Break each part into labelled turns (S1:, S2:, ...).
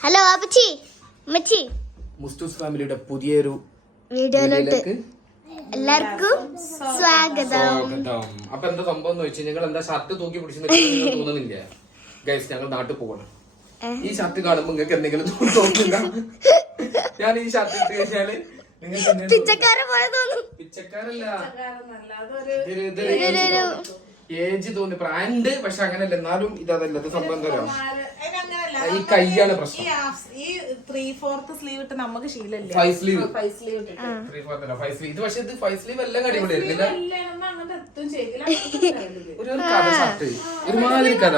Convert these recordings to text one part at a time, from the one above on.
S1: Hello അപ്പച്ചി. അമ്മച്ചി.
S2: മുസ്തൂസ് ഫാമിലിയുടെ പുതിയൊരു
S1: വീഡിയോയിലോട്ട്
S2: വീഡിയോയിലേക്ക്
S1: എല്ലാവർക്കും സ്വാഗതം.
S2: അപ്പൊ എന്താ സംഭവം എന്ന് വെച്ചാൽ നിങ്ങൾ എന്താ ഷർട്ട് തൂക്കി പിടിച്ചു തോന്നുന്നില്ല. ഗൈസ് ഞങ്ങൾ നാട്ടിൽ പോകണം ഈ ഷർട്ട് കാണുമ്പോ നിങ്ങൾക്ക് എന്തെങ്കിലും തോന്നുന്നില്ല ഞാൻ ഈ ഷർട്ട് ഇട്ട് കഴിഞ്ഞാൽ
S1: പിച്ചക്കാരൻ പോലെ തോന്നും.
S2: പിച്ചക്കാരല്ല. ഏജ് തോന്നി. ബ്രാൻഡ് പക്ഷെ അങ്ങനല്ല. എന്നാലും ഇതല്ല ഇത് സംബന്ധം ഈ കൈയാണ് പ്രശ്നം.
S3: ഈ ത്രീ ഫോർത്ത് സ്ലീവ് ഇട്ട് നമുക്ക് ശീലല്ലേ
S2: ഫൈവ് സ്ലീവ്
S3: ഫൈവ് സ്ലീവ് ഇട്ടിട്ട്.
S2: ത്രീ ഫോർത്ത് അല്ല ഫൈവ് സ്ലീവ് ഇത് പക്ഷെ ഇത് ഫൈവ് സ്ലീവ് എല്ലാം അടിപൊളിയായിരുന്നില്ല ഒരു കഥ ഷർട്ട് ഒരുമാതിരി കഥ.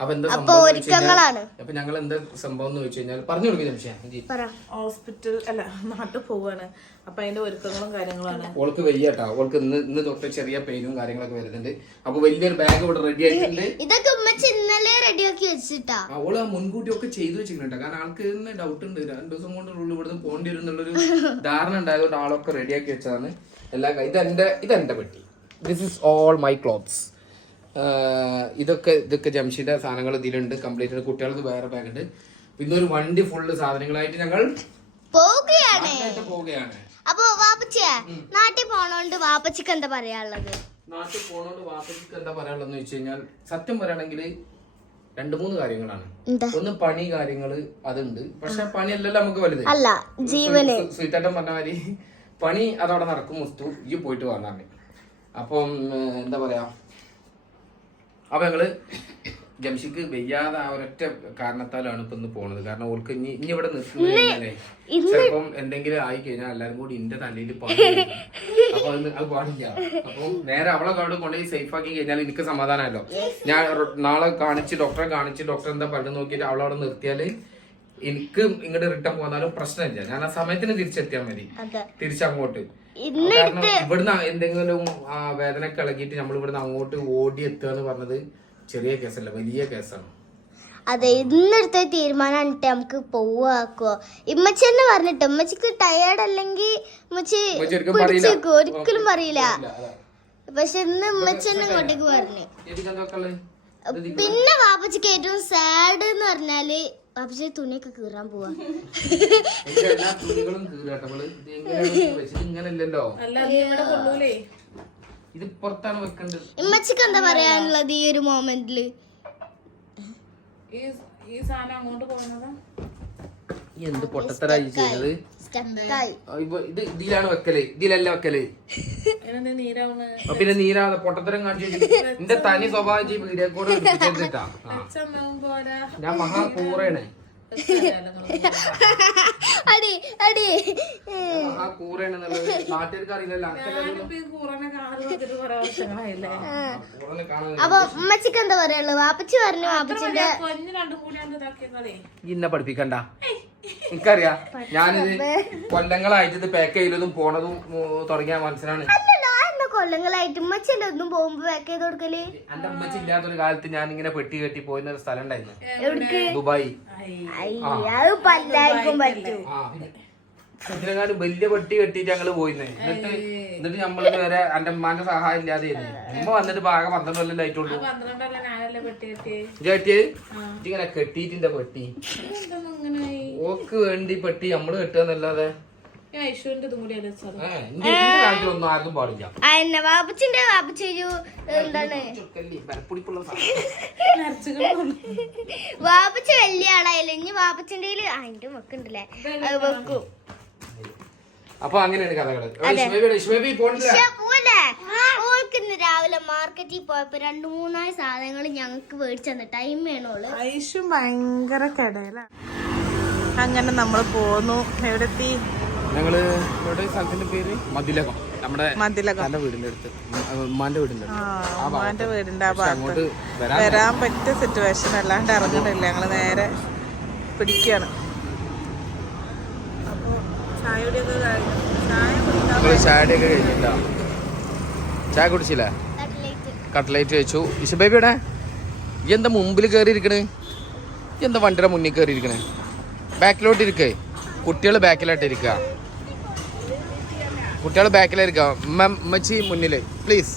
S2: അപ്പൊ എന്താ സംഭവം എന്ന് വെച്ച് കഴിഞ്ഞാൽ- അപ്പൊ ഞങ്ങൾ എന്താ സംഭവം എന്ന് വെച്ച് കഴിഞ്ഞാൽ പറഞ്ഞു കൊടുക്കും നിമിഷം
S1: പറ.
S3: ഹോസ്പിറ്റൽ അല്ല നാട്ടിൽ പോവാണ്. അപ്പൊ അതിന്റെ ഒരുക്കങ്ങളും കാര്യങ്ങളാണ്.
S2: ഓൾക്ക് വയ്യട്ടാ. ഓൾക്ക് ഇന്ന് ഇന്ന് തൊട്ട് ചെറിയ പെയിനും കാര്യങ്ങളൊക്കെ വരുന്നുണ്ട്. അപ്പൊ വലിയൊരു ബാഗ് ഇവിടെ റെഡി ആയിട്ടുണ്ട്.
S1: ഇതൊക്കെ ഉമ്മച്ചി ഇന്നലെ റെഡിയാക്കി വെച്ചിട്ടാ.
S2: ഓൾ ആ മുൻകൂട്ടി ഒക്കെ ചെയ്തു വെച്ചിട്ടുണ്ട് കാരണം ആൾക്ക് തന്നെ ഡൗട്ട് ഉണ്ട്. രണ്ടു ദിവസം കൊണ്ടുള്ള ഇവിടുന്ന് പോകേണ്ടി വരും എന്നുള്ളൊരു ധാരണ ഉണ്ടായതുകൊണ്ട് ആളൊക്കെ റെഡിയാക്കി വെച്ചതാണ്. എല്ലാ ഇതെന്റെ ഇതെന്റെ പെട്ടി. This is all my clothes ഇതൊക്കെ ഇതൊക്കെ ജംഷിന്റെ സാധനങ്ങൾ ഇതിലുണ്ട്. കംപ്ലീറ്റ് കുട്ടികൾക്ക് വേറെ ബാഗ് ഉണ്ട്. പിന്നെ ഒരു വണ്ടി ഫുള്ള് സാധനങ്ങളായിട്ട് ഞങ്ങൾ
S1: പോവുകയാണ്.
S2: പോവുകയാണ്.
S1: അപ്പൊ വാപ്പച്ചിയെ നാട്ടിൽ പോണോണ്ട് വാപ്പച്ചിക്ക് എന്താ പറയാനുള്ളത്?
S2: നാട്ടിൽ പോണോണ്ട് വാപ്പച്ചിക്ക് എന്താ പറയാനുള്ളതെന്ന് വെച്ച് കഴിഞ്ഞാൽ സത്യം പറയുകയാണെങ്കിൽ രണ്ട് മൂന്ന് കാര്യങ്ങളാണ്. ഒന്ന് പണി കാര്യങ്ങൾ അതുണ്ട്. പക്ഷെ പണിയല്ലല്ലോ നമുക്ക് വലുത്.
S1: അല്ല ജീവന്.
S2: സ്വീറ്റേട്ടൻ പറഞ്ഞ മാതിരി പണി അതവിടെ നടക്കും. മുസ്തു ഈ പോയിട്ട് വന്നാൽ അപ്പം എന്താ പറയാ അപ്പൊ ഞങ്ങൾ ജംഷിക്ക് വയ്യാതെ ആ ഒരൊറ്റ കാരണത്താലാണ് ഇപ്പൊ ഇന്ന് പോണത്. കാരണം ഓൾക്ക് ഇനി ഇനി ഇവിടെ നിൽക്കുന്നേ ചിലപ്പം എന്തെങ്കിലും ആയി കഴിഞ്ഞാൽ എല്ലാരും കൂടി ഇന്റെ തലയിൽ പാടില്ല അപ്പൊ അത് പാടില്ല. അപ്പൊ നേരെ അവളെ അവിടെ കൊണ്ടുപോയി സേഫ് ആക്കി കഴിഞ്ഞാൽ എനിക്ക് സമാധാനമല്ലോ ഞാൻ നാളെ കാണിച്ച് ഡോക്ടറെ കാണിച്ച് ഡോക്ടർ എന്താ പറഞ്ഞു നോക്കിയിട്ട് അവിടെ നിർത്തിയാൽ എനിക്ക് ഇങ്ങോട്ട് റിട്ടേൺ പോന്നാലും പ്രശ്നമില്ല. ഞാൻ ആ സമയത്തിന് തിരിച്ചെത്തിയാൽ മതി. തിരിച്ചങ്ങോട്ട്. ഇവിടുന്ന് എന്തെങ്കിലും വേദന ഇളകിയിട്ട് നമ്മൾ ഇവിടുന്ന് അങ്ങോട്ട് ഓടി എത്തുക എന്ന് പറഞ്ഞത് ചെറിയ കേസല്ല വലിയ കേസാണ്.
S1: അതെ ഇന്നെടുത്ത തീരുമാനമാണ് നമുക്ക് പോവാക്കോ ഇമ്മച്ചി തന്നെ പറഞ്ഞിട്ട് ഇമ്മച്ചിക്ക് ടയേർഡ് അല്ലെങ്കിൽ
S2: ഒരിക്കലും പറയില്ല.
S1: പിടിച്ചേക്കും ഒരിക്കലും പറയില്ല.
S2: ഇല്ല, അതാ.
S1: പക്ഷെ ഇന്ന് ഇമ്മച്ചെന്നെ തന്നെ ഇങ്ങോട്ടേക്ക് പറഞ്ഞു പിന്നെ വാപ്പച്ചിക്ക് ഏറ്റവും സാഡ് എന്ന് പറഞ്ഞാൽ വാപ്പച്ചി തുണിയൊക്കെ കീറാൻ പോവാ.
S2: എല്ലാ തുണികളും. ഇത് ഇങ്ങനല്ലല്ലോ.
S3: അല്ല അത് കൊള്ളൂലേ.
S2: ഇത് പുറത്താണ് വെക്കേണ്ടത്.
S1: ഇമ്മച്ചിക്ക് എന്താ പറയാനുള്ളത് ഈ ഒരു മോമെന്റിൽ?
S3: ഈ ഈ സാധനം അങ്ങോട്ട് പോകുന്നതാ
S2: എന്ത് പൊട്ടത്തരായി ഇപ്പൊ ഇത് ഇതിലാണ് വെക്കൽ. ഇതിലല്ല വെക്കൽ. പിന്നെ നീരാണ് പൊട്ടത്തരം കാണിച്ചു എന്റെ തനി സ്വഭാവം വീഡിയോ എടുത്തിട്ടാ
S3: പോരാ
S2: ഞാൻ മഹാകൂറയാണ്
S1: അടി അപ്പൊ ഉമ്മച്ചിക്ക് എന്താ പറയുള്ളു വാപ്പച്ചി പറഞ്ഞു വാപ്പച്ചിന്റെ
S2: ഇന്നെ പഠിപ്പിക്കണ്ട. എനിക്കറിയാ. ഞാനിത് കൊല്ലങ്ങളായിട്ട് ഇത് പാക്ക് ചെയ്തതും പോണതും തുടങ്ങിയ മനസ്സിലാണ്
S1: കൊല്ലങ്ങളായിട്ട് പോകുമ്പോ പാക്ക് ചെയ്ത് കൊടുക്കൽ?
S2: എന്റെ അമ്മച്ചി ഇല്ലാത്തൊരു കാലത്ത് ഞാൻ ഇങ്ങനെ പെട്ടി കെട്ടി പോയിരുന്ന ഒരു സ്ഥലം ഉണ്ടായിരുന്നു ദുബായി. ഇതിനെങ്ങാനും വലിയ പെട്ടി കെട്ടിട്ട് ഞങ്ങൾ പോയിന്നേ. എന്നിട്ട് എന്നിട്ട് നമ്മൾ വരെ എന്റെ ഉമ്മാന്റെ സഹായം ഇല്ലാതെ ഉമ്മ വന്നിട്ട് പാക പന്ത്രണ്ട് കൊല്ലം ആയിട്ടുള്ളൂ.
S3: കെട്ടിയത് പെട്ടി കെട്ടി
S2: ചേട്ടിയത് ഇങ്ങനെ കെട്ടിയിട്ടിന്റെ പെട്ടി. ഓക്ക് വേണ്ടി പെട്ടി നമ്മൾ കെട്ടുകന്നല്ലാതെ ആർക്കും പാടില്ല.
S1: വാപ്പച്ചിന്റെ വാപ്പച്ചി ഒരു എന്താണ്? വലിയ ആളായാലും ഇനി വാപ്പച്ചിന്റെ അതിന്റെ വെക്കുണ്ടല്ലേ അത് വെക്കും.
S2: അപ്പൊ അങ്ങനെയാണ്
S1: കഥകൾ. രാവിലെ മാർക്കറ്റിൽ പോയപ്പോ രണ്ടു മൂന്നാൽ സാധനങ്ങൾ ഞങ്ങക്ക് മേടിച്ചു തന്നിട്ട് ടൈം വേണോൾ.
S3: ഐഷു ഭയങ്കര കിടയിലാണ് അങ്ങനെ നമ്മൾ പോന്നു. എവിടെത്തി?
S2: ഞങ്ങൾ ഇവിടെ സ്ഥലത്തിന്റെ പേര്? മതിലകം. നമ്മുടെ
S3: മതിലകം.
S2: വീടിന്റെ അടുത്ത്. ഉമ്മാന്റെ വീടിന്റെ
S3: ഉമ്മാന്റെ വീടിന്റെ ആ ഭാഗത്ത്.
S2: വരാൻ
S3: പറ്റിയ സിറ്റുവേഷൻ അല്ലാണ്ട് ഇറങ്ങണില്ല ഞങ്ങൾ നേരെ പിടിക്കാണ്. അപ്പൊ ചായ കുടിയൊക്കെ കഴിഞ്ഞു. ചായ കുടിക്കാൻ
S2: ഞങ്ങൾ ചായയുടെ കഴിഞ്ഞില്ല ചായ കുടിച്ചില്ലേ?
S1: കട്ട്ലൈറ്റ്
S2: വെച്ചു. ഇഷബേബിയുടെ എന്താ മുമ്പിൽ കയറി ഇരിക്കണേ എന്താ വണ്ടിയുടെ മുന്നിൽ കയറി ഇരിക്കണേ ബാക്കിലോട്ട് ഇരിക്കേ. കുട്ടികൾ ബാക്കിലോട്ട് ഇരിക്കുക കുട്ടികൾ ബാക്കിലിരിക്കുക ഉമ്മച്ചി മുന്നിൽ പ്ലീസ്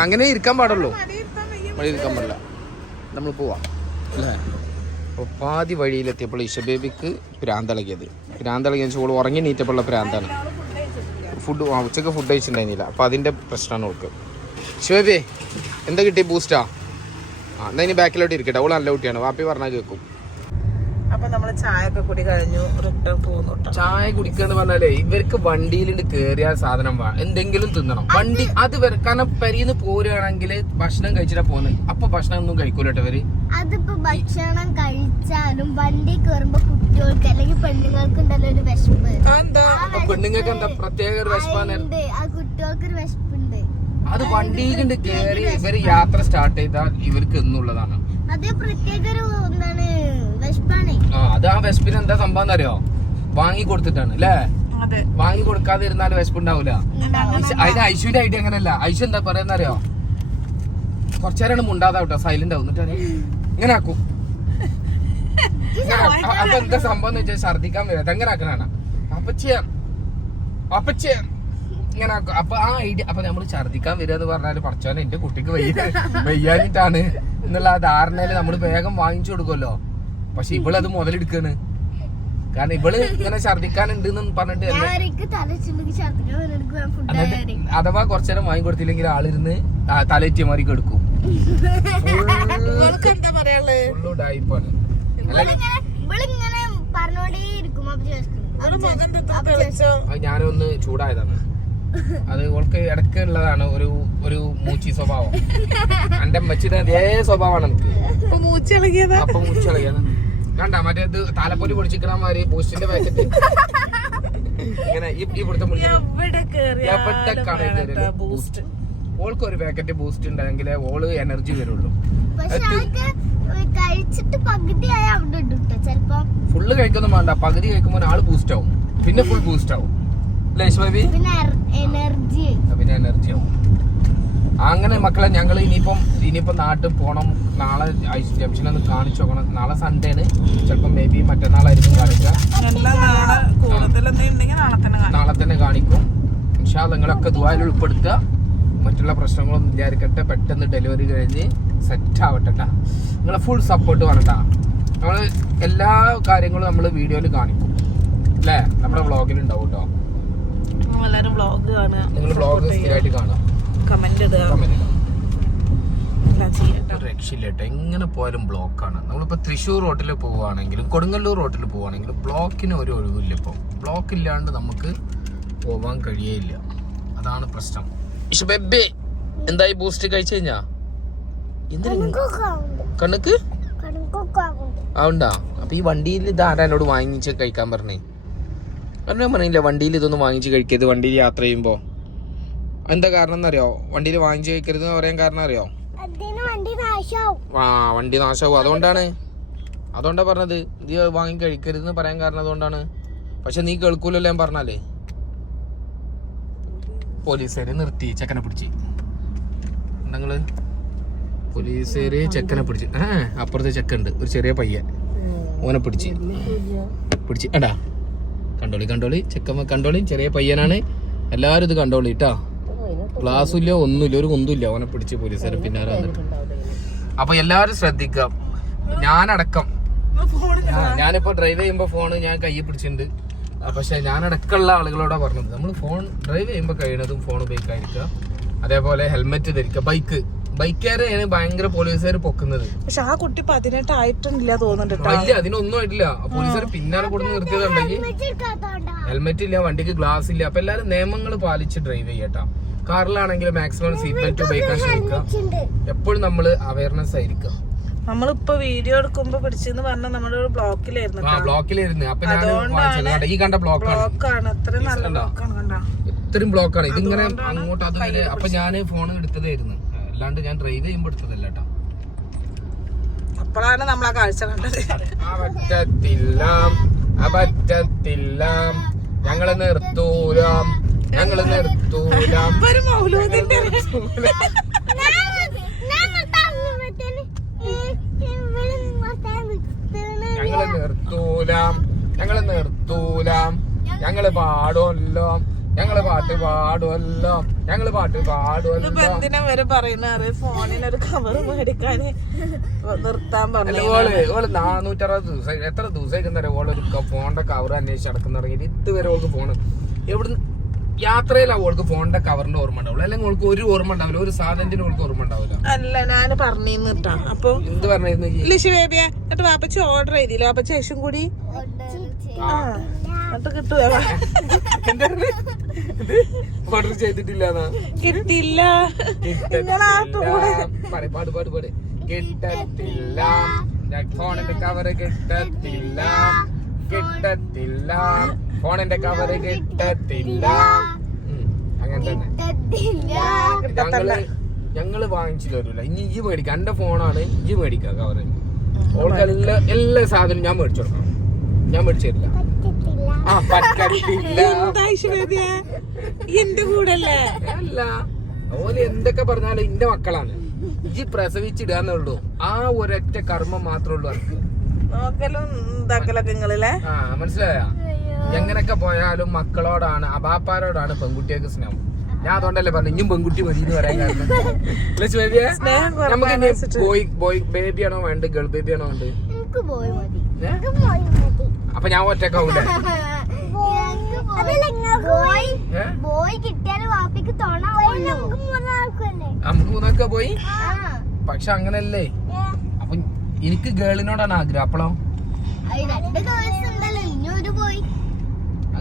S2: അങ്ങനെ ഇരിക്കാൻ പാടുള്ളൂ. വഴി ഇരിക്കാൻ പാടില്ല. നമ്മൾ പോവാം. അല്ലേ? അപ്പോൾ പാതി വഴിയിലെത്തിയപ്പോൾ ഇഷബേബിക്ക് പ്രാന്തളകിയത്. പ്രാന്തളകിയ വെച്ചാൽ ഓൾ ഉറങ്ങി നീറ്റപ്പോഴുള്ള പ്രാന്താണ്. ഫുഡ് ആ ഉച്ചയ്ക്ക് ഫുഡ് കഴിച്ചിട്ടുണ്ടായിരുന്നില്ല. അപ്പോൾ അതിന്റെ പ്രശ്നമാണ് ഓൾക്ക്. ഇഷബേബി എന്താ കിട്ടി ബൂസ്റ്റാ ആ? എന്നാ ഇനി ബാക്കിലോട്ട് ഇരിക്കട്ടെ. ഓൾ നല്ല കുട്ടിയാണ്. വാപ്പി പറഞ്ഞാൽ കേൾക്കും
S3: നമ്മൾ ചായ ഒക്കെ കൂടി കഴിഞ്ഞു റിട്ടേൺ പോകുന്നു
S2: ചായ കുടിക്കാന്ന് പറഞ്ഞാലേ ഇവർക്ക് വണ്ടിയിലുണ്ട് കേറിയ സാധനം വാ എന്തെങ്കിലും തിന്നണം. വണ്ടി അത് കാരണം പെരീന്ന് പോരുകയാണെങ്കിൽ ഭക്ഷണം കഴിച്ചിട്ടാ പോകുന്നത് അപ്പൊ ഭക്ഷണം ഒന്നും കഴിക്കൂലട്ടോ ഇവർ.
S1: അതിപ്പോ ഭക്ഷണം കഴിച്ചാലും വണ്ടി കയറുമ്പോ കുട്ടികൾക്ക് അല്ലെങ്കിൽ പെണ്ണുങ്ങൾക്ക് ഉണ്ടല്ലോ ഒരു വിശപ്പ്.
S3: എന്താ?
S2: പെണ്ണുങ്ങൾക്ക് എന്താ പ്രത്യേക ഒരു വിശപ്പാണ്?
S1: ആ കുട്ടികൾക്ക് ഒരു വിശപ്പുണ്ട്.
S2: അത് വണ്ടിയിലുണ്ട് കേറി ഇവർ യാത്ര സ്റ്റാർട്ട് ചെയ്താൽ ഇവർക്ക് എന്നുള്ളതാണ്
S1: അത് പ്രത്യേക ഒരു എന്താണ്
S2: ആ അത് ആ വെസ്പിന് എന്താ സംഭവം എന്നറിയോ? വാങ്ങി കൊടുത്തിട്ടാണ് അല്ലേ
S3: അതെ.
S2: വാങ്ങി കൊടുക്കാതെ ഇരുന്നാലും വിശപ്പുണ്ടാവൂല ഐശ- അതിന് ഐശ്വര്യ ഐഡിയ അങ്ങനെയല്ല ഐശ്വര്യ എന്താ പറയുന്നറിയോ കുറച്ചേരാണ് മുണ്ടാതെ കേട്ടോ സൈലന്റ് ആവും. എന്നിട്ട് ഇങ്ങനെ ആക്കും. അപ്പൊ എന്താ സംഭവം എന്ന് വെച്ചാൽ ഛർദിക്കാൻ വരാം. എങ്ങനെ ആക്കണാണ് അപ്പച്ചിയ അപ്പച്ചിയ ഇങ്ങനെ ആക്കും. അപ്പൊ ആ ഐഡിയ അപ്പൊ നമ്മൾ ഛർദിക്കാൻ വരിക എന്ന് പറഞ്ഞാൽ പഠിച്ചോനെ എന്റെ കുട്ടിക്ക് വയ്യ വയ്യാഞ്ഞിട്ടാണ് എന്നുള്ള ആ ധാരണയിൽ നമ്മൾ വേഗം വാങ്ങിച്ചു കൊടുക്കുമല്ലോ പക്ഷെ ഇവളത് മുതലെടുക്കാണ്. കാരണം ഇവൾ ഇങ്ങനെ ഛർദിക്കാനുണ്ട് പറഞ്ഞിട്ട് അഥവാ കുറച്ചേരം വാങ്ങി കൊടുത്തില്ലെങ്കിൽ ആളിരുന്ന് തലേറ്റി മാറി കെടുക്കും. അത് ഞാനൊന്ന് ചൂടായതാണ്. അത് ഓൾക്ക് ഇടയ്ക്ക് ഉള്ളതാണ് ഒരു ഒരു മൂച്ചി സ്വഭാവം. എന്റെ അമ്മച്ചിയുടെ അതേ സ്വഭാവമാണ് എനിക്ക്.
S3: അപ്പൊ മൂച്ചിളകിയതാ
S2: അപ്പൊ മൂച്ചളയാണ് കണ്ട മറ്റേ ഇത് താലപ്പൊലി പൊടിച്ചിക്കണമാര് ബൂസ്റ്റിന്റെ പാക്കറ്റ് ഇങ്ങനെ ഇവിടുത്തെ
S3: എവിടെ ബൂസ്റ്റ്
S2: ഓൾക്ക് ഒരു പാക്കറ്റ് ബൂസ്റ്റ് ഉണ്ടെങ്കിലേ ഓൾ എനർജി വരുള്ളൂ.
S1: പക്ഷെ ആൾക്ക് കഴിച്ചിട്ട് പകുതിയായ അവിടെ ഇട്ടു ചെലപ്പോ
S2: ഫുള്ള് കഴിക്കൊന്നും വേണ്ട. പകുതി കഴിക്കുമ്പോൾ ആൾ ബൂസ്റ്റ് ആവും. പിന്നെ ഫുൾ ബൂസ്റ്റ് ആവും.
S1: എനർജി
S2: പിന്നെ എനർജി ആവും. അങ്ങനെ മക്കളെ ഞങ്ങൾ ഇനിയിപ്പം ഇനിയിപ്പം നാട്ടിൽ പോകണം നാളെ ഐസ് ജംഗ്ഷൻ ഒന്ന് കാണിച്ചു നോക്കണം. നാളെ സൺഡേ ആണ്. ചിലപ്പം മേ ബി മറ്റന്നാളായിരിക്കും കാണിക്കുക.
S3: നാളെ തന്നെ
S2: കാണിക്കും. പക്ഷേ നിങ്ങളൊക്കെ ദുബായിൽ ഉൾപ്പെടുത്തുക. മറ്റുള്ള പ്രശ്നങ്ങളൊന്നും വിചാരിക്കട്ടെ പെട്ടെന്ന് ഡെലിവറി കഴിഞ്ഞ് സെറ്റ് ആവട്ടെ നിങ്ങളെ ഫുൾ സപ്പോർട്ട് വേണട്ടാ നമ്മൾ എല്ലാ കാര്യങ്ങളും നമ്മൾ വീഡിയോയിൽ കാണിക്കും. അല്ലേ നമ്മുടെ വ്ളോഗിൽ ഉണ്ടാവും കേട്ടോ നിങ്ങൾ വ്ളോഗ് സ്ഥിരമായിട്ട് കാണാം
S3: കമന്റ് ഇടുക
S2: എങ്ങനെ പോയാലും ബ്ലോക്കാണ്. നമ്മളിപ്പോൾ തൃശ്ശൂർ റോട്ടിൽ പോവുകയാണെങ്കിലും കൊടുങ്ങല്ലൂർ റോട്ടിൽ പോവുകയാണെങ്കിലും ബ്ലോക്കിന് ഒരു ഒഴിവില്ല ഇപ്പോൾ ബ്ലോക്ക് ഇല്ലാണ്ട് നമുക്ക് പോവാൻ കഴിയേയില്ല. അതാണ് പ്രശ്നം. ബെബേ എന്തായി ബൂസ്റ്റ് കഴിച്ചു കഴിഞ്ഞാ? കണ്ണുക്ക്? ആവണ്ടാ? അപ്പൊ ഈ വണ്ടിയിൽ ഇത് ആരാ എന്നോട് വാങ്ങിച്ച് കഴിക്കാൻ പറഞ്ഞേ? അന്നേ പറഞ്ഞില്ല വണ്ടിയിൽ ഇതൊന്നും വാങ്ങിച്ച് കഴിക്കരുത്. വണ്ടിയിൽ യാത്ര ചെയ്യുമ്പോ. എന്താ കാരണം എന്നറിയോ? വണ്ടിയിൽ വാങ്ങിച്ചു വെക്കരുത് എന്ന് പറയാൻ കാരണം അറിയോ?
S1: അതിന് വണ്ടി നാശാവും?
S2: ആ വണ്ടി നാശമാവും അതുകൊണ്ടാണ്. അതുകൊണ്ടാ പറഞ്ഞത്. നീ വാങ്ങി കഴിക്കരുത് പറയാൻ കാരണം അതുകൊണ്ടാണ്. പക്ഷെ നീ കേൾക്കൂലല്ലോ ഞാൻ പറഞ്ഞാലേ. പോലീസുകാര് നിർത്തി. ചെക്കനെ പിടിച്ച്. നിങ്ങൾ പോലീസുകാര് ചെക്കനെ പിടിച്ച്. ആ അപ്പുറത്തെ ചെക്കുണ്ട്. ഒരു ചെറിയ പയ്യൻ. ഓനെ പിടിച്ച്. പിടിച്ച്. എടാ കണ്ടോളി കണ്ടോളി. ചെക്കൻ കണ്ടോളി. ചെറിയ പയ്യനാണ്. എല്ലാരും ഇത് കണ്ടോളി കേട്ടാ ക്ലാസ്സും ഇല്ല ഒന്നുമില്ല ഒരു കുന്തുമില്ല അവനെ പിടിച്ച് പോലീസുകാരെ പിന്നാലെ വന്നിട്ട് അപ്പൊ എല്ലാരും ശ്രദ്ധിക്കാം ഞാനടക്കം. ഞാനിപ്പോ ഡ്രൈവ് ചെയ്യുമ്പോ ഫോണ് ഞാൻ കയ്യിൽ പിടിച്ചിട്ടുണ്ട്. പക്ഷെ ഞാനടക്കമുള്ള ആളുകളോടാ പറഞ്ഞത്. നമ്മൾ ഫോൺ ഡ്രൈവ് ചെയ്യുമ്പോ കഴിയണതും ഫോൺ ഉപയോഗിക്കാതിരിക്കുക. അതേപോലെ ഹെൽമെറ്റ് ധരിക്കുക. ബൈക്ക് ബൈക്കുകാരെയാണ് ഭയങ്കര പോലീസുകാർ പൊക്കുന്നത്.
S3: പക്ഷെ ആ കുട്ടി പതിനെട്ട് ആയിട്ടില്ല തോന്നുന്നുണ്ട്
S2: ഇല്ല അതിനൊന്നും ആയിട്ടില്ല. പോലീസുകാർ പിന്നാലെ കൊടുത്ത് നിർത്തിയതുണ്ടെങ്കിൽ ഹെൽമെറ്റ് ഇല്ല വണ്ടിക്ക് ഗ്ലാസ് ഇല്ല. അപ്പൊ എല്ലാരും നിയമങ്ങൾ പാലിച്ച് ഡ്രൈവ് ചെയ്യട്ടാ. കാറിലാണെങ്കിൽ മാക്സിമം സീറ്റ് ബെൽറ്റ് ഉപയോഗിക്കാൻ ശ്രമിക്കുക. എപ്പോഴും നമ്മൾ അവയർനെസ് ആയിരിക്കുക.
S3: നമ്മളിപ്പോ വീഡിയോ എടുക്കുമ്പോ പിടിച്ചെന്ന് പറഞ്ഞ നമ്മുടെ ഒരു ബ്ലോക്കിലായിരുന്നു
S2: ആ ബ്ലോക്കിലായിരുന്നു. അപ്പൊ ഞാൻ ഈ കണ്ട ബ്ലോക്കാണ്.
S3: ബ്ലോക്കാണ്. അത്രയും നല്ല ബ്ലോക്കാണ് കണ്ട?
S2: ഇത്രയും ബ്ലോക്കാണ്. ഇതിങ്ങനെ അങ്ങോട്ട് അതുവരെ അപ്പൊ ഞാൻ ഫോൺ എടുത്തതായിരുന്നു. അല്ലാണ്ട് ഞാൻ ഡ്രൈവ് ചെയ്യുമ്പോ എടുത്തതല്ല കേട്ടോ.
S3: അപ്പോഴാണ് നമ്മൾ ആ കാഴ്ച കണ്ടത്.
S2: പറ്റത്തില്ല പറ്റത്തില്ല ഞങ്ങൾ നിർത്തൂല. ഞങ്ങൾ നിർത്തൂല നിർത്തൂലാം ഞങ്ങൾ നിർത്തൂല ഞങ്ങൾ പാടുമല്ലോ ഞങ്ങൾ പാട്ട് പാടുമല്ലോ ഞങ്ങൾ പാട്ട് പാടുമല്ലോ
S3: എന്തിനാ വരെ പറയുന്നത് ഫോണിന് ഒരു കവർ മേടിക്കാന് നിർത്താൻ പറഞ്ഞു
S2: ഓൾ ഓൾ നാനൂറ്ററുപത് ദിവസം എത്ര ദിവസം അറിയാം? ഓളൊരു ഫോണിന്റെ കവർ അന്വേഷിച്ച് നടക്കുന്ന തുടങ്ങിയിട്ട് ഇതുവരെ ഓൾക്ക് ഫോണ് എവിടുന്ന് യാത്രയിലാ അവൾക്ക് ഫോണിന്റെ കവറിന്റെ ഓർമ്മ ഉണ്ടാവുള്ളൂ. അല്ലെങ്കിൽ അവൾക്ക് ഒരു ഓർമ്മ ഉണ്ടാവില്ല. ഒരു സാധനത്തിന് അവൾക്ക് ഓർമ്മ ഉണ്ടാവില്ല.
S3: അല്ല ഞാൻ പറഞ്ഞു അപ്പൊ
S2: എന്ത് പറഞ്ഞു?
S3: ലിഷി ബേബിയെ എന്നിട്ട് വാപ്പച്ചി ഓർഡർ ചെയ്തില്ല? വാപ്പച്ചി ശേഷം കൂടി?
S2: ഓർഡർ ചെയ്തിട്ടില്ല
S3: കിട്ടില്ല.
S2: പാട് പാട് പാട് പാട്. കിട്ടത്തില്ല. ഫോണിന്റെ കവറ് കിട്ടത്തില്ല. കിട്ടത്തില്ല. ഫോണിന്റെ കവറ് കിട്ടത്തില്ല. അങ്ങനെ തന്നെ. ഞങ്ങൾ വാങ്ങിച്ചില്ല വാങ്ങിച്ചു തരൂല ഇനി ഈ മേടിക്കാം. എന്റെ ഫോണാണ്. ഈ മേടിക്കുക കവർ ഓൾക്ക് എല്ലാ എല്ലാ സാധനവും ഞാൻ മേടിച്ചു കൊടുക്കണം. ഞാൻ മേടിച്ചു തരില്ല. ആ പറ്റത്തില്ല.
S3: എന്റെ കൂടെ അല്ല.
S2: ഓൽ എന്തൊക്കെ പറഞ്ഞാലും എന്റെ മക്കളാണ്. ഇജി പ്രസവിച്ചിടാന്നേ ഉള്ളൂ ആ ഒരൊറ്റ കർമ്മം മാത്രമേ ഉള്ളൂ മനസ്സിലായ? എങ്ങനൊക്കെ പോയാലും മക്കളോടാണ് അബാപ്പാരോടാണ് പെൺകുട്ടികൾക്ക് സ്നേഹം. ഞാൻ അതുകൊണ്ടല്ലേ പറഞ്ഞു ഇനിയും പെൺകുട്ടി മതി എന്ന് പറയാൻ കാരണം. ബേബിയെ നമുക്ക് ഇനി ബോയ് ബോയ് ബേബി ആണോ വേണ്ട ഗേൾ ബേബി ആണോ വേണ്ട? അപ്പൊ ഞാൻ ഒറ്റക്കാവൂലേ?
S1: നമുക്ക്
S2: മൂന്നൊക്കെ പോയി? പക്ഷെ അങ്ങനല്ലേ? അപ്പൊ എനിക്ക് ഗേളിനോടാണ് ആഗ്രഹം അപ്പളോ?
S1: രണ്ട് ഗേൾസ് ഉണ്ടല്ലോ ഇനി ഒരു പോയി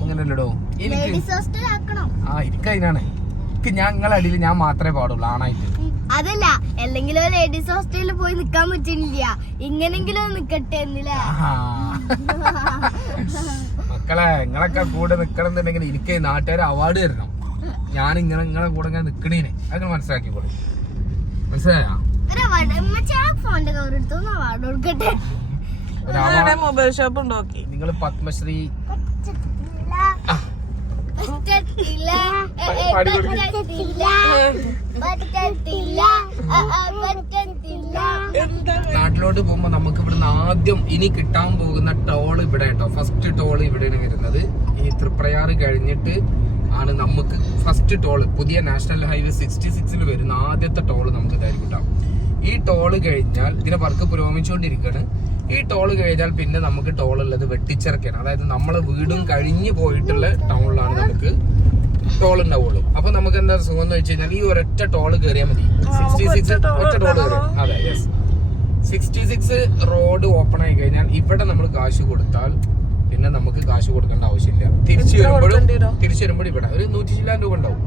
S2: അങ്ങനല്ലടോ എനിക്ക്
S1: ഹോസ്റ്റൽ ആക്കണം.
S2: ആ എനിക്ക് അതിനാണ്. എനിക്ക് ഞങ്ങളെ അടിയിൽ ഞാൻ മാത്രമേ പാടുള്ളൂ ആണായിട്ട്.
S1: അതല്ല അല്ലെങ്കിലും ലേഡീസ് ഹോസ്റ്റലിൽ പോയി നിക്കാൻ പറ്റുന്നില്ല ഇങ്ങനെങ്കിലും നിക്കട്ടെ എന്നില്ല?
S2: മക്കളെ നിങ്ങളൊക്കെ കൂടെ നിക്കണമെന്നുണ്ടെങ്കിൽ എനിക്ക് നാട്ടുകാർ അവാർഡ് തരണം. ഞാൻ ഇങ്ങനെ നിങ്ങളെ കൂടെ ഇങ്ങനെ നിക്കണേനെ. അതൊക്കെ മനസ്സിലാക്കിക്കോളൂ. മനസ്സിലായോ?
S3: മൊബൈൽ ഷോപ്പ് നോക്കി.
S2: നിങ്ങൾ പത്മശ്രീ
S1: പറ്റത്തില്ല. പറ്റത്തില്ല. പറ്റത്തില്ല. പറ്റത്തില്ല.
S2: നാട്ടിലോട്ട് പോകുമ്പോ നമുക്ക് ഇവിടുന്ന് ആദ്യം ഇനി കിട്ടാൻ പോകുന്ന ടോൾ ഇവിടെ കേട്ടോ. ഫസ്റ്റ് ടോൾ ഇവിടെയാണ് വരുന്നത്. ഈ തൃപ്രയാറ് കഴിഞ്ഞിട്ട് ആണ് നമുക്ക് ഫസ്റ്റ് ടോൾ പുതിയ നാഷണൽ ഹൈവേ സിക്സ്റ്റി സിക്സിൽ വരുന്ന ആദ്യത്തെ ടോൾ നമുക്ക് ഇതായിരിക്കും കേട്ടോ. ഈ ടോൾ കഴിഞ്ഞാൽ ഇതിനെ വർക്ക് പുരോഗമിച്ചുകൊണ്ടിരിക്കുകയാണ്. ഈ ടോൾ കഴിഞ്ഞാൽ പിന്നെ നമുക്ക് ടോൾ ഉള്ളത് വെട്ടിച്ചിറക്കാണ്. അതായത് നമ്മളെ വീടും കഴിഞ്ഞു പോയിട്ടുള്ള ടൗണിലാണ് നമുക്ക് ടോൾ ഉണ്ടാവുള്ളൂ അപ്പൊ നമുക്ക് എന്താ സുഖം എന്ന് വെച്ച് കഴിഞ്ഞാൽ ഈ ഒരൊറ്റ ടോൾ കയറിയാൽ മതി. സിക്സ്റ്റി സിക്സ് ഒറ്റ ടോൾ കയറി അതെ yes sixty six road open ആയി കഴിഞ്ഞാൽ ഇവിടെ നമ്മൾ കാശ് കൊടുത്താൽ പിന്നെ നമുക്ക് കാശ് കൊടുക്കേണ്ട ആവശ്യമില്ല. തിരിച്ചു വരുമ്പോഴും തിരിച്ചു വരുമ്പോഴും ഇവിടെ. ഒരു നൂറ്റി ചില്ലാൻ രൂപ ഉണ്ടാവും.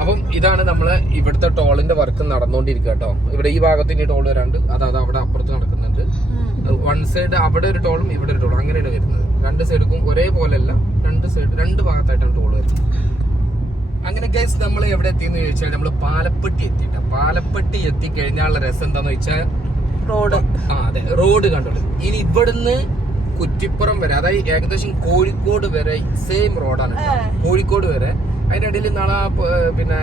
S2: അപ്പം ഇതാണ് നമ്മൾ ഇവിടുത്തെ ടോളിന്റെ വർക്ക് നടന്നുകൊണ്ടിരിക്കുക കേട്ടോ. ഇവിടെ ഈ ഭാഗത്തിന് ടോൾ വരാണ്ട്. അതാ അവിടെ അപ്പുറത്ത് നടക്കുന്നുണ്ട് വൺ സൈഡ് അവിടെ ഒരു ടോളും ഇവിടെ ഒരു ടോളും അങ്ങനെയാണ് വരുന്നത്. രണ്ട് സൈഡും ഒരേപോലെ അല്ല രണ്ട് സൈഡ് രണ്ട് ഭാഗത്തായിട്ടാണ് ടോൾ വരുന്നത്. അങ്ങനെ ഗൈസ് നമ്മൾ എവിടെ എത്തിയെന്ന് ചോദിച്ചാൽ നമ്മൾ പാലപ്പെട്ടി എത്തിയിട്ട. പാലപ്പെട്ടി എത്തിക്കഴിഞ്ഞാലുള്ള രസം എന്താന്ന് വെച്ചാൽ
S3: റോഡ്.
S2: ആ അതെ. റോഡ് കണ്ടോളൂ. ഇനി ഇവിടുന്ന് കുറ്റിപ്പുറം വരെ അതായത് ഏകദേശം കോഴിക്കോട് വരെ സെയിം റോഡാണ്. കോഴിക്കോട് വരെ. അതിന്റെ ഇടയിൽ നാളെ പിന്നെ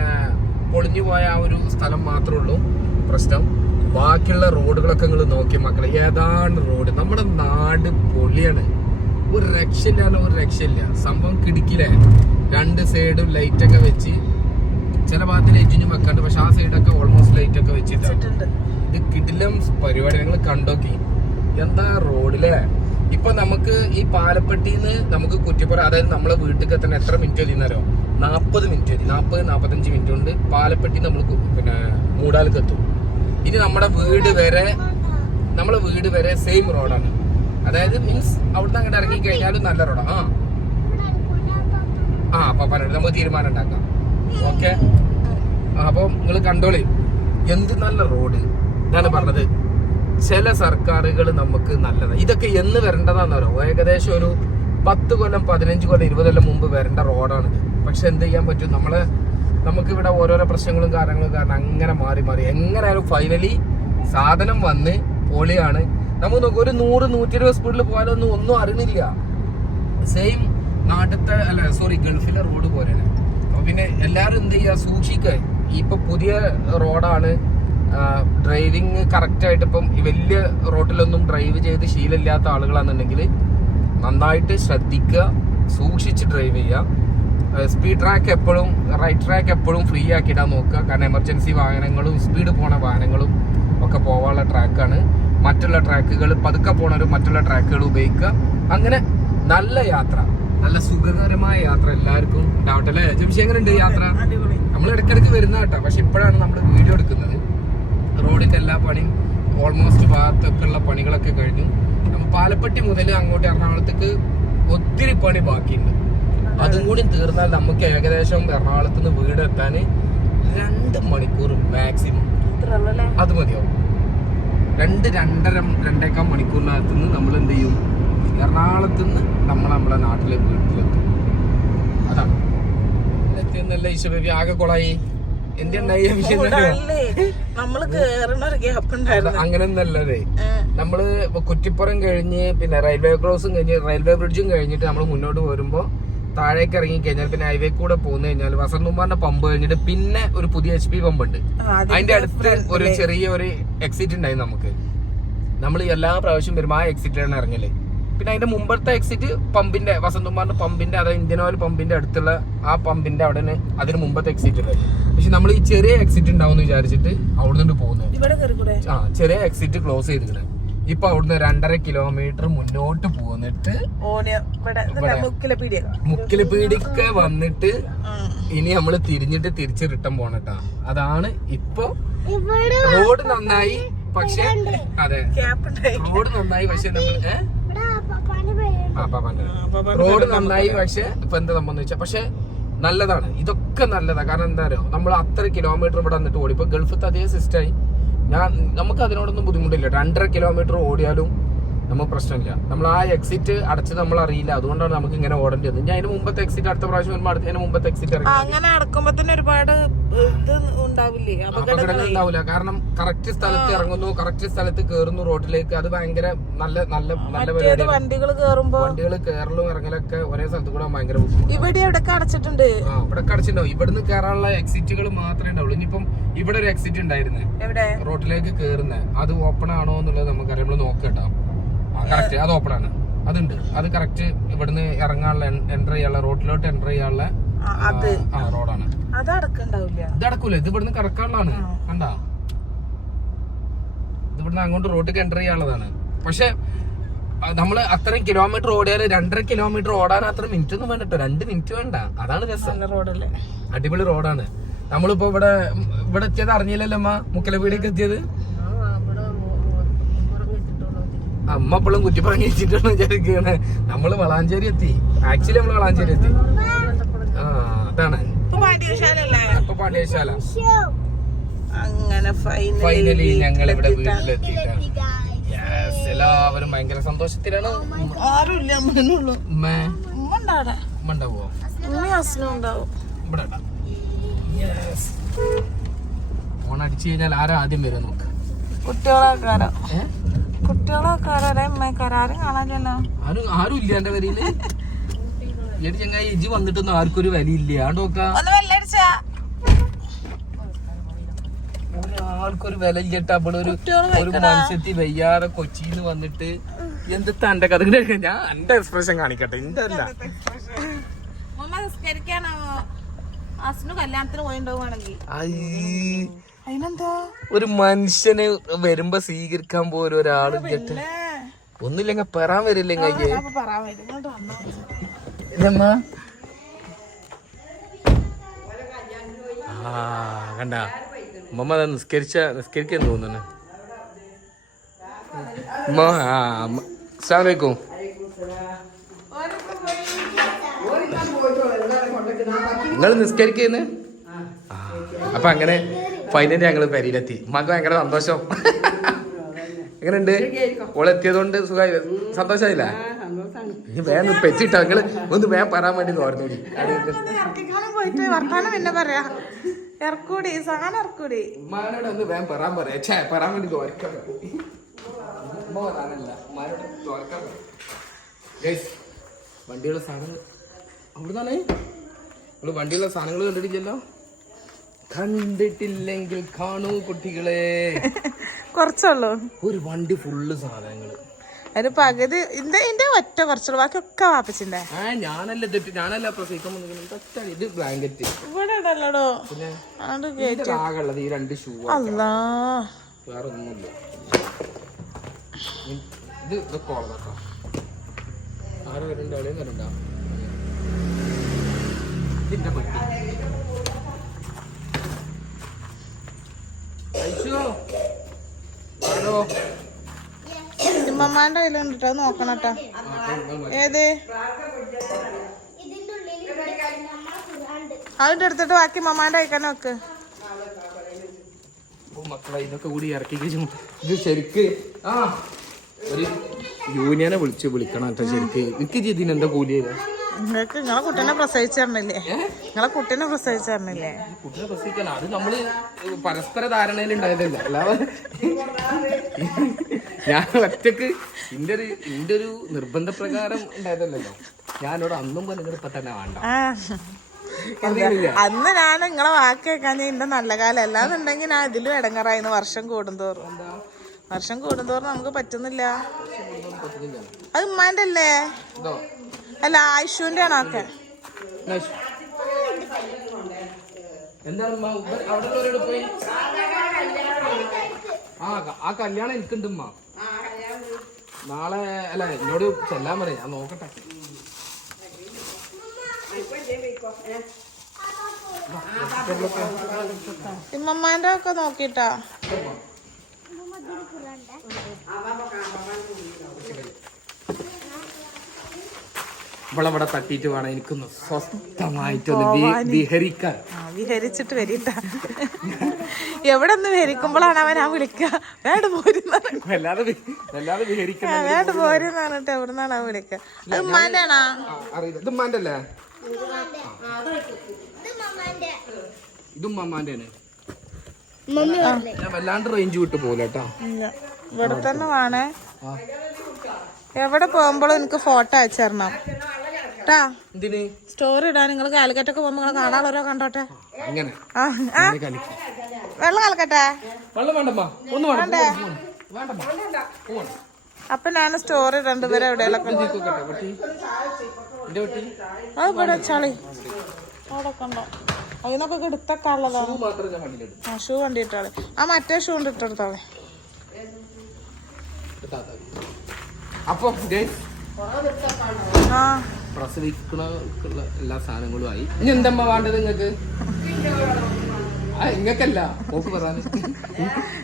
S2: പൊളിഞ്ഞു പോയ ആ ഒരു സ്ഥലം മാത്രമേ ഉള്ളൂ. പ്രശ്നം. ബാക്കിയുള്ള റോഡുകളൊക്കെ നിങ്ങൾ നോക്കി മക്കളെ ഏതാണ് റോഡ്? നമ്മുടെ നാട് പൊളിയാണ്. ഒരു രക്ഷയില്ല ഒരു രക്ഷയില്ല. സംഭവം കിടിക്കില്ലേ രണ്ട് സൈഡും ലൈറ്റ് ഒക്കെ വെച്ച് ചില ഭാഗത്ത് ലൈറ്റിനും വെക്കാണ്ട് പക്ഷെ ആ സൈഡൊക്കെ ഓൾമോസ്റ്റ് ലൈറ്റ് ഒക്കെ വെച്ചിട്ടാണ്
S3: വെച്ചിട്ടുണ്ട്.
S2: ഇത് കിടിലം പരിപാടി. നിങ്ങൾ കണ്ടോക്കി. എന്താ റോഡിലെ? ഇപ്പൊ നമുക്ക് ഈ പാലപ്പെട്ടിന്ന് നമുക്ക് കുറ്റിപ്പുറം അതായത് നമ്മളെ വീട്ടിൽ എത്താൻ എത്ര മിനിറ്റ് മതി നേരം നാപ്പത് മിനിറ്റ് മതി. നാപ്പത് നാപ്പത്തഞ്ച് മിനിറ്റ് കൊണ്ട് പാലപ്പെട്ടി നമ്മൾ പിന്നെ മൂടാലേക്ക് എത്തും. ഇനി നമ്മുടെ വീട് വരെ നമ്മളെ വീട് വരെ സെയിം റോഡാണ് അതായത് മീൻസ് അവിടുന്ന് അങ്ങോട്ട് ഇറങ്ങി കഴിഞ്ഞാലും നല്ല റോഡാണ് ആ. ആ. പറഞ്ഞു നമുക്ക് തീരുമാനം ഉണ്ടാക്കാം. ഓക്കെ അപ്പൊ നിങ്ങൾ കണ്ടോളി. എന്ത് നല്ല റോഡ് ഇതാണ് പറഞ്ഞത്. ചില സർക്കാരുകൾ നമുക്ക് നല്ലതാണ് ഇതൊക്കെ എന്ന് വരേണ്ടതാണെന്നോ ഏകദേശം ഒരു പത്ത് കൊല്ലം പതിനഞ്ച് കൊല്ലം ഇരുപത് കൊല്ലം മുമ്പ് വരേണ്ട റോഡാണിത് പക്ഷെ എന്ത് ചെയ്യാൻ പറ്റും? നമ്മൾ നമുക്ക് ഇവിടെ ഓരോരോ പ്രശ്നങ്ങളും കാര്യങ്ങളും കാരണം അങ്ങനെ മാറി മാറി. എങ്ങനെയായാലും ഫൈനലി സാധനം വന്ന് പൊളിയാണ്. നമുക്ക് നോക്കാം ഒരു നൂറ് നൂറ്റി ഇരുപത് സ്പീഡിൽ പോകാനൊന്നും ഒന്നും അറിയണില്ല സെയിം നാട്ടിലത്തെ അല്ല സോറി ഗൾഫിലെ റോഡ് പോലെയാണ്. അപ്പൊ പിന്നെ എല്ലാവരും എന്ത് ചെയ്യുക സൂക്ഷിക്കുക ഇപ്പൊ പുതിയ റോഡാണ് ഡ്രൈവിങ് കറക്റ്റ് ആയിട്ട് ഇപ്പം വലിയ റോഡിലൊന്നും ഡ്രൈവ് ചെയ്ത് ശീലമില്ലാത്ത ആളുകളാണെന്നുണ്ടെങ്കിൽ നന്നായിട്ട് ശ്രദ്ധിക്കുക സൂക്ഷിച്ച് ഡ്രൈവ് ചെയ്യുക. സ്പീഡ് ട്രാക്ക് എപ്പോഴും റൈറ്റ് ട്രാക്ക് എപ്പോഴും ഫ്രീ ആക്കിയിടാൻ നോക്കുക. കാരണം എമർജൻസി വാഹനങ്ങളും സ്പീഡ് പോണ വാഹനങ്ങളും ഒക്കെ പോകാനുള്ള ട്രാക്കാണ് മറ്റുള്ള ട്രാക്കുകൾ പതുക്കെ പോണവരും മറ്റുള്ള ട്രാക്കുകൾ ഉപയോഗിക്കുക. അങ്ങനെ നല്ല യാത്ര നല്ല സുഖകരമായ യാത്ര എല്ലാവർക്കും ഉണ്ടാവട്ടെ അല്ലേ? ജംഷി എങ്ങനെയുണ്ട് യാത്ര നമ്മൾ ഇടയ്ക്കിടയ്ക്ക് വരുന്ന കേട്ടോ പക്ഷെ ഇപ്പോഴാണ് നമ്മൾ വീഡിയോ എടുക്കുന്നത്. റോഡിന്റെ എല്ലാ പണിയും ഓൾമോസ്റ്റ് ഭാഗത്തൊക്കെ ഉള്ള പണികളൊക്കെ കഴിഞ്ഞു. നമ്മൾ പാലപ്പെട്ടി മുതൽ അങ്ങോട്ട് എറണാകുളത്തേക്ക് ഒത്തിരി പണി ബാക്കിയുണ്ട്. അതും കൂടി തീർന്നാൽ നമുക്ക് ഏകദേശം എറണാകുളത്ത് നിന്ന് വീട് എത്താൻ രണ്ട് മണിക്കൂർ മാക്സിമം അത് മതിയാവും. രണ്ട് രണ്ടര രണ്ടേക്കാൾ മണിക്കൂറിനകത്ത് നിന്ന് നമ്മൾ എന്ത് ചെയ്യും? എറണാകുളത്ത് നിന്ന് നമ്മൾ നമ്മുടെ നാട്ടിലെ വീട്ടിലെത്തും. അതാണ്. എത്തിയെന്നല്ല ഈശ്വരി ആകെ കൊളായി. എന്ത് ഉണ്ടായി ആ വിഷയം എന്താ അറിയോ?
S3: അല്ലേ നമ്മൾ കേറണ ഒരു ഗ്യാപ്പ് ഉണ്ടായിരുന്നു.
S2: അങ്ങനെ നമ്മൾ കുറ്റിപ്പുറം കഴിഞ്ഞ് പിന്നെ റെയിൽവേ ക്രോസും കഴിഞ്ഞ് റെയിൽവേ ബ്രിഡ്ജും കഴിഞ്ഞിട്ട് നമ്മൾ മുന്നോട്ട് പോരുമ്പോ താഴേക്ക് ഇറങ്ങി കഴിഞ്ഞാൽ പിന്നെ ഹൈവേ കൂടെ പോന്നു കഴിഞ്ഞാൽ വസന്തകുമാറിന്റെ പമ്പ് കഴിഞ്ഞിട്ട് പിന്നെ ഒരു പുതിയ എച്ച് പി പമ്പ് ഉണ്ട്.
S3: അതിന്റെ
S2: അടുത്ത് ഒരു ചെറിയ ഒരു എക്സിറ്റ് ഉണ്ടായി നമുക്ക്. നമ്മൾ എല്ലാ പ്രാവശ്യം വരുമ്പോൾ ആ എക്സിറ്റിലാണ് ഇറങ്ങൽ. പിന്നെ അതിന്റെ മുമ്പത്തെ എക്സിറ്റ് പമ്പിന്റെ വസന്തകുമാറിന്റെ പമ്പിന്റെ അതായത് ഇന്ത്യൻ ഓയിൽ പമ്പിന്റെ അടുത്തുള്ള ആ പമ്പിന്റെ അവിടെ അതിന് മുമ്പത്തെ എക്സിറ്റ് ഉണ്ട് പക്ഷെ നമ്മൾ ഈ ചെറിയ എക്സിറ്റ് ഉണ്ടാവും എന്ന് വിചാരിച്ചിട്ട് അവിടെ നിന്ന് പോകുന്നത് ആ ചെറിയ എക്സിറ്റ് ക്ലോസ് ചെയ്തിട്ടുണ്ട് ഇപ്പൊ അവിടുന്ന് രണ്ടര കിലോമീറ്റർ മുന്നോട്ട് പോന്നിട്ട്
S3: മുക്കിലെ
S2: പീടിക്ക വന്നിട്ട് ഇനി നമ്മൾ തിരിഞ്ഞിട്ട് തിരിച്ച് റിട്ടേൺ പോണട്ടാ അതാണ് ഇപ്പൊ
S1: ഇവിടെ
S2: റോഡ് നന്നായി പക്ഷെ അതെ. റോഡ് നന്നായി പക്ഷെ റോഡ് നന്നായി പക്ഷെ ഇപ്പൊ എന്താ സംഭവം വെച്ചാ പക്ഷെ നല്ലതാണ്. ഇതൊക്കെ നല്ലതാണ് കാരണം എന്താ പറയുക നമ്മൾ അത്ര കിലോമീറ്റർ ഇവിടെ വന്നിട്ട് ഓടി. ഇപ്പൊ ഗൾഫ് അതേ സിസ്റ്റമായി ഞാൻ നമുക്ക് അതിനോടൊന്നും ബുദ്ധിമുട്ടില്ല. രണ്ടര കിലോമീറ്റർ ഓടിയാലും നമുക്ക് പ്രശ്നമില്ല. നമ്മൾ ആ എക്സിറ്റ് അടച്ച് നമ്മൾ അറിയില്ല. അതുകൊണ്ടാണ് നമുക്ക് ഇങ്ങനെ ഓടേണ്ടി വന്നത്. ഞാൻ അതിന് മുമ്പത്തെ എക്സിറ്റ് അടുത്ത പ്രാവശ്യം വരുമ്പോൾ അടുത്തതിന് മുമ്പത്തെ എക്സിറ്റ്
S3: അങ്ങനെ അടക്കുമ്പോ തന്നെ ഒരുപാട് ഇത് ഉണ്ടാവില്ലേ?
S2: അപകടങ്ങൾ ഉണ്ടാവില്ല. കാരണം കറക്റ്റ് സ്ഥലത്ത് ഇറങ്ങുന്നു കറക്റ്റ് സ്ഥലത്ത് കയറുന്നു റോഡിലേക്ക് അത് ഭയങ്കര നല്ല നല്ല നല്ല പരിപാടി
S3: വണ്ടികൾ കേറുമ്പോ
S2: വണ്ടികൾ കയറലും ഇറങ്ങലൊക്കെ ഒരേ സ്ഥലത്ത് കൂടെ ഭയങ്കര
S3: ഇവിടെ എവിടെയൊക്കെ അടച്ചിട്ടുണ്ട്?
S2: ആ ഇവിടെ കടച്ചിട്ടുണ്ടാവും ഇവിടുന്ന് കയറാനുള്ള എക്സിറ്റുകൾ മാത്രമേ ഉണ്ടാവുള്ളൂ. ഇനിയിപ്പം ഇവിടെ ഒരു എക്സിറ്റ് ഉണ്ടായിരുന്നു. റോഡിലേക്ക് കയറുന്നത് അത് ഓപ്പൺ ആണോ എന്നുള്ളത് നമുക്കറിയാം. നമ്മൾ നോക്കട്ടോ കറക്റ്റ് അത് ഓപ്പൺ ആണ്. അതുണ്ട്. അത് കറക്റ്റ് ഇവിടുന്ന് ഇറങ്ങാനുള്ള എന്റർ ചെയ്യാനുള്ള റോഡിലോട്ട് എന്റർ ചെയ്യാനുള്ള റോഡാണ്. ഇത് അടക്കൂല. ഇത് ഇവിടുന്ന് കറക്കാനുള്ളതാണ്. കണ്ടാ? ഇത് ഇവിടുന്ന് അങ്ങോട്ട് റോഡിലേക്ക് എന്റർ ചെയ്യാനുള്ളതാണ്. പക്ഷെ നമ്മൾ അത്രയും കിലോമീറ്റർ ഓടിയാൽ രണ്ടര കിലോമീറ്റർ ഓടാൻ അത്ര മിനിറ്റ് ഒന്നും വേണ്ട രണ്ട് മിനിറ്റ് വേണ്ട. അതാണ് രസം.
S3: റോഡല്ലേ.
S2: അടിപൊളി റോഡാണ്. നമ്മളിപ്പോ ഇവിടെ ഇവിടെ എത്തിയത് അറിഞ്ഞില്ലല്ലോ അമ്മ മുക്കലപീടിയൊക്കെ എത്തിയത്? അമ്മ ഇപ്പോഴും കുറ്റിപ്പറങ്ങി വെച്ചിട്ടാണ് വിചാരിക്കുന്നത് നമ്മൾ വളാഞ്ചേരി എത്തി. ആക്ച്വലി നമ്മൾ വളാഞ്ചേരി എത്തി. ആ അതാണ്. അപ്പൊ പാണ്ഡ്യശാല
S3: അങ്ങനെ ഫൈനലി
S2: ഞങ്ങൾ ഇവിടെ വീട്ടിലെത്തിയിട്ടാണ്. യെസ് എല്ലാവരും ഭയങ്കര സന്തോഷത്തിലാണ്.
S3: ആരുമില്ല
S2: ഉണ്ടാവോ. ഇവിടെ ഫോൺ അടിച്ചു കഴിഞ്ഞാൽ ആരാ ആദ്യം വരും നമുക്ക്?
S3: കുട്ടികളാക്കാരോ?
S2: ഏഹ്
S3: കുട്ടികളാക്കാരോ ഉമ്മക്കാരോ ആരും കാണാനില്ലല്ലോ.
S2: ആരും ഇല്ല എന്റെ പേരിൽ. എടി ചങ്ങായി ഇജ്ജ് വന്നിട്ടൊന്നും ആർക്കും ഒരു വിലയില്ല. ഒരാൾക്കൊരു വില ഇല്ലട്ട അവിടെ ഒരു ഒരു മനുഷ്യത്തി വയ്യാതെ കൊച്ചിന്ന് വന്നിട്ട് എന്തിട്ടാ എന്റെ കഥ? ഞാൻ എന്റെ എക്സ്പ്രഷൻ കാണിക്കട്ടെ. എന്റെ അല്ല.
S3: കല്യാണത്തിന് പോയിണ്ടാവുകയാണെങ്കിൽ
S2: ഒരു മനുഷ്യനെ വരുമ്പോ സ്വീകരിക്കാൻ പോലും ഒരാൾ ഒന്നില്ലെങ്കിൽ പറയാൻ പെറാൻ വരില്ലെങ്കിൽ ആ കണ്ട. ഉമ്മ അതാ നിസ്കരിച്ച നിസ്കരിക്കാൻ തോന്നുന്നു. ഉമ്മ ആ അസ്സാം വലൈക്കും നിങ്ങൾ നിസ്കരിക്കുന്നു? അപ്പൊ അങ്ങനെ ഫൈനലി ഞങ്ങൾ പെരിയിലെത്തി. ഉമ്മക്ക് ഭയങ്കര സന്തോഷം. എങ്ങനെയുണ്ട്? ഓളെത്തിയതുകൊണ്ട് സുഖമായി. സന്തോഷമായില്ല? വേഗം പെറ്റിട്ടോ. നിങ്ങൾ ഒന്ന് വേഗം പറയാൻ വേണ്ടി തോർന്നു
S3: ഇറക്കിക്കാനും പോയിട്ട് വർത്താനം പിന്നെ പറയാ. ഇറക്കൂടി സാധനം ഇറക്കൂടി.
S2: ഉമ്മാനോട് ഒന്ന് വേഗം പറയാൻ പറയാ. ഛേ പറയാൻ വേണ്ടി തോരക്കാൻ ഉമ്മ പറയാനല്ല ഉമ്മാനോട് തോരക്കാൻ ഗൈസ് വണ്ടിയുള്ള സാധനങ്ങൾ അവിടുന്നാണേ? നമ്മൾ വണ്ടിയുള്ള സാധനങ്ങൾ കണ്ടിട്ടില്ലല്ലോ? കണ്ടിട്ടില്ലെങ്കിൽ കാണൂ കുട്ടികളെ.
S3: കുറച്ചുള്ളൂ.
S2: ഒരു വണ്ടി ഫുള്ള് സാധനങ്ങൾ.
S3: അതിന് പകുതി ഇന്റെ ഇന്റെ ഒറ്റ കുറച്ചുള്ളൂ. ബാക്കിയൊക്കെ വാപ്പച്ചിന്റെ.
S2: ആ ഞാനല്ല ഇതിട്ട് ഞാനല്ല പ്രസവിക്കാൻ വന്നിരിക്കുന്നത് ഇതൊക്കെയാണ് ഇത് ബ്ലാങ്കറ്റ്
S3: ഇവിടെ ഇടല്ലടോ
S2: പിന്നെ ആകെയുള്ളത് ഈ രണ്ട് ഷൂ
S3: അല്ലാ
S2: വേറെ ഒന്നുമില്ല ഉം, ഇത് ഇതൊക്കെ ഉള്ളതാട്ടോ ആറ് പേരുണ്ട് അളിയും വരണ്ട ഇതിന്റെ പെട്ടി ഐശോ ആരോ
S3: ഉമ്മമാന്റെ കയ്യിലുണ്ട് നോക്കണം കേട്ടോ ഏത്? അതിന്റെ എടുത്തിട്ട് ബാക്കി മമ്മാന്റെ അയക്കാൻ നോക്ക്
S2: മക്കളെ ഇതൊക്കെ കൂടി ഇറക്കി ഇത് ശരിക്ക് ആ ഒരു യൂണിയനെ വിളിച്ച് വിളിക്കണം കേട്ടോ ശരിക്ക്. എനിക്ക് ഇതിന് എന്താ കൂലി? ചെയ്ത
S3: നിങ്ങൾക്ക് നിങ്ങളെ കുട്ടീനെ പ്രസവിച്ചറിഞ്ഞില്ലേ നിങ്ങളെ കുട്ടീനെ പ്രസവിച്ചു തരണില്ലേ
S2: കുട്ടിനെ പ്രസവിക്കണം അത് നമ്മൾ പരസ്പര ധാരണയിൽ ഉണ്ടായതല്ല? അല്ലാതെ ഞാൻ ഒറ്റയ്ക്ക് എന്റെ ഒരു എന്റെ ഒരു നിർബന്ധപ്രകാരം ഉണ്ടായതല്ലല്ലോ. ഞാനോട് അന്നും പറഞ്ഞത് ഇപ്പൊ തന്നെ വേണ്ട.
S3: അന്ന് ഞാൻ നിങ്ങളെ വാക്ക് കേൾക്കാൻ എന്റെ നല്ല കാലം. അല്ലാന്നുണ്ടെങ്കിൽ ഞാൻ ഇതിലും ഇടങ്ങറായിരുന്നു വർഷം കൂടുന്തോറും. വർഷം കൂടുന്തോറും നമുക്ക് പറ്റുന്നില്ല. അത് ഉമ്മാന്റെ അല്ലേ അല്ല ആയിഷുവിന്റെ ആണോ ഒക്കെ
S2: നൈസ്. ഉമ്മ? അവിടെ ഉള്ളവരോട് പോയി ആ കല്യാണം എനിക്കുണ്ട് ഉമ്മ നാളെ അല്ല എന്നോട് ചെല്ലാൻ പറയാം ഞാൻ നോക്കട്ടെ
S3: ഇമ്മമ്മാന്റെ ഒക്കെ നോക്കിട്ടാ
S2: ഇവളവിടെ തട്ടിയിട്ട് വേണം എനിക്കൊന്ന് സ്വസ്ഥമായിട്ടൊന്ന് വിഹരിക്കാൻ.
S3: വിഹരിച്ചിട്ട് വരിട്ട. എവിടെ നിന്ന് വിഹരിക്കുമ്പോഴാണ് അവൻ ആ വിളിക്ക. വേണ്ട പോരുന്നാണ് വേണ്ട പോരുന്നാണ് കേട്ടോ എവിടെ നിന്നാണ് അവൻ വിളിക്ക? അത്
S2: ആ, അറിയില്ല. ഇത് ഉമ്മാന്റെ അല്ലേ
S1: ഇത് മമ്മാന്റെ
S2: ഇതും ഉമ്മാന്റെ ആണ്
S1: മമ്മി
S2: ഞാൻ വല്ലാണ്ട് റേഞ്ച് വിട്ട് പോലെട്ടാ
S3: ഇല്ല. ഇവിടെ തന്നെ വേണേ. എവിടെ പോകുമ്പോഴും എനിക്ക് ഫോട്ടോ അയച്ചു തരണം
S2: എന്തിന്?
S3: സ്റ്റോറി ഇടാൻ നിങ്ങൾ കാലിക്കറ്റൊക്കെ പോകുമ്പോ നിങ്ങൾ കാണാനുള്ളവരോ കണ്ടോട്ടെ?
S2: അങ്ങനെ.
S3: ആ. വെള്ളം കലക്കട്ടെ
S2: വെള്ളം വേണ്ടമ്മ. ഒന്ന് വേണ്ട?
S3: അപ്പൊ ഞാൻ സ്റ്റോറി എവിടെയെല്ലാം
S2: എന്റെ പട്ടി
S3: അത് ഇവിടെ ചളി അവിടെ കണ്ടോ? അതിനൊക്കെ എടുത്തൊക്കെ ഉള്ളതാണ് ആ ഷൂ കണ്ടിട്ടാളെ ആ മറ്റേ ഷൂ കൊണ്ട് ഇട്ടെടുത്താളെ.
S2: അപ്പൊ
S3: ആ.
S2: പ്രസവിക്കുന്ന എല്ലാ സാധനങ്ങളും ആയി. ഇനി എന്തമ്മ വേണ്ടത് നിങ്ങക്ക് ഇങ്ങക്കല്ല. ഓക്ക് പറയാന്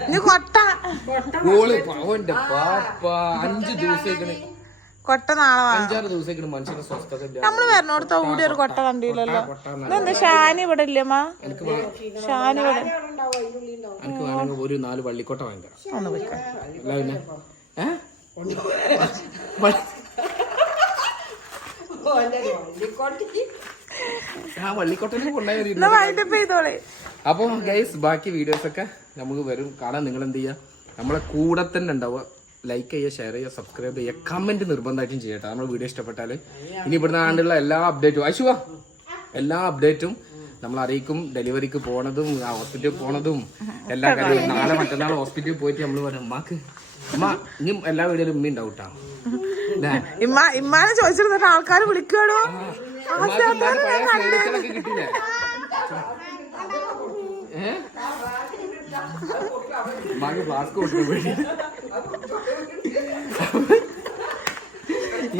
S3: ഇനി കൊട്ട.
S2: ഓൾ പവന്റെ പാപ്പ അഞ്ചു ദിവസേക്കണ്
S3: കൊട്ട നാളെ വാങ്ങാം
S2: അഞ്ചാറ് ദിവസേക്കണ് മനുഷ്യന് സ്വസ്ഥത ഇല്ല
S3: നമ്മൾ വരണോടത്ത് ഓടി ഒരു കൊട്ട കണ്ടില്ലല്ലോ. ഇതെന്താ ഷാനി ഇവിടെ ഇല്ലമ്മ
S2: എനിക്ക് വേ-
S3: ഷാനി ഇവിടെ.
S2: എനിക്ക് വേണമെങ്കിൽ ഒരു നാല് വള്ളിക്കൊട്ട വാങ്ങിക്കാം
S3: ഒന്ന് വെക്കാം
S2: ആ വള്ളിക്കോട്ടനെ അപ്പൊ ഗൈസ് ബാക്കി വീഡിയോസ് ഒക്കെ നമുക്ക് വരും. കാണാൻ നിങ്ങൾ എന്ത് ചെയ്യാ? നമ്മളെ കൂടെ തന്നെ ഉണ്ടാവുക. ലൈക്ക് ചെയ്യുക ഷെയർ ചെയ്യുക സബ്സ്ക്രൈബ് ചെയ്യുക കമന്റ് നിർബന്ധമായിട്ടും ചെയ്യട്ടെ നമ്മുടെ വീഡിയോ ഇഷ്ടപ്പെട്ടാൽ ഇനി ഇവിടുന്ന് ആണ്ടുള്ള എല്ലാ അപ്ഡേറ്റും അശുവ എല്ലാ അപ്ഡേറ്റും നമ്മൾ അറിയിക്കും. ഡെലിവറിക്ക് പോണതും ഹോസ്പിറ്റലിൽ പോണതും എല്ലാ കാര്യവും നാളെ മറ്റന്നാൾ ഹോസ്പിറ്റലിൽ പോയിട്ട് നമ്മൾ പറയും മാക്ക് അമ്മ ഇനിയും എല്ലാ വീഡിയോയിലും ഉമ്മ ഉണ്ടാവും കേട്ടോ?
S3: ഇമ്മ ഇമ്മാനെ ചോദിച്ചിരുന്നിട്ട് ആൾക്കാർ വിളിക്കുകയാണോ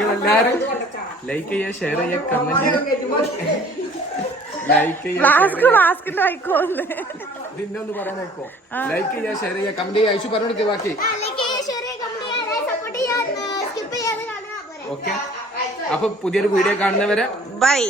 S2: എല്ലാരും ലൈക്ക് ചെയ്യുക ഷെയർ ചെയ്യുക കമന്റ് ലൈക്ക് ഒന്ന് പറയാൻ നോക്കോ. ലൈക്ക് ചെയ്യുക ഷെയർ ചെയ്യുക കമന്റ് ചെയ്യുക ഐശു പറഞ്ഞു ബാക്കി.
S1: Like share comment support
S2: okay. അപ്പൊ പുതിയൊരു വീഡിയോ കാണുന്നവരെ
S3: ബൈ.